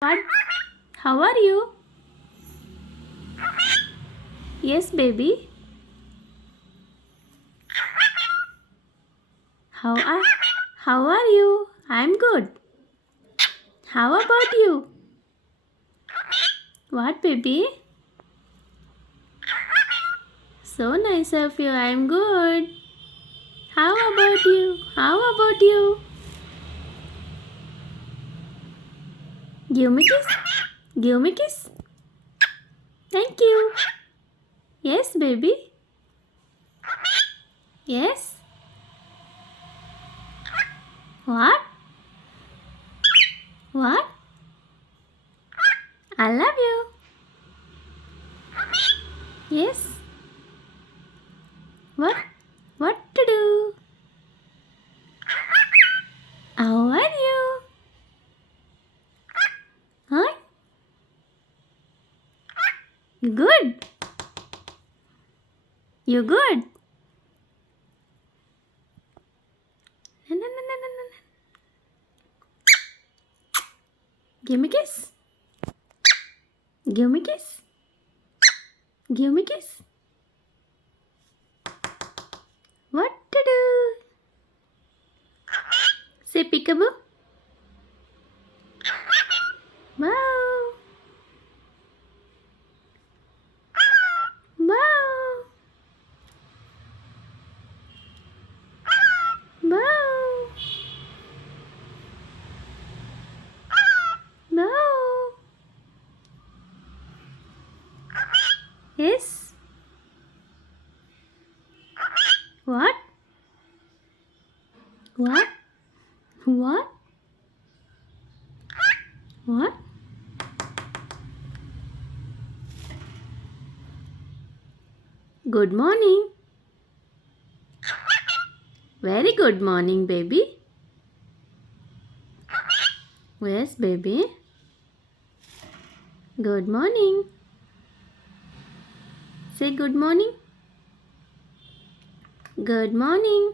What? How are you? Yes, baby. How are How are you? I'm good. How about you? What, baby? So nice of you. I'm good. How about you? How about you? Give me kiss. Give me kiss. Thank you. Yes, baby. Yes. What? What? I love you. Yes. What? What to do? How are you? Huh? Good. You good? Na, na, na, na, na, na. Give me kiss. Give me kiss. Give me kiss. What to do? Say peekaboo. Wow. Wow. Wow. Wow. Yes. What? What? What? What? Good morning. Very good morning, baby. Yes, baby. Good morning. Say good morning. Good morning.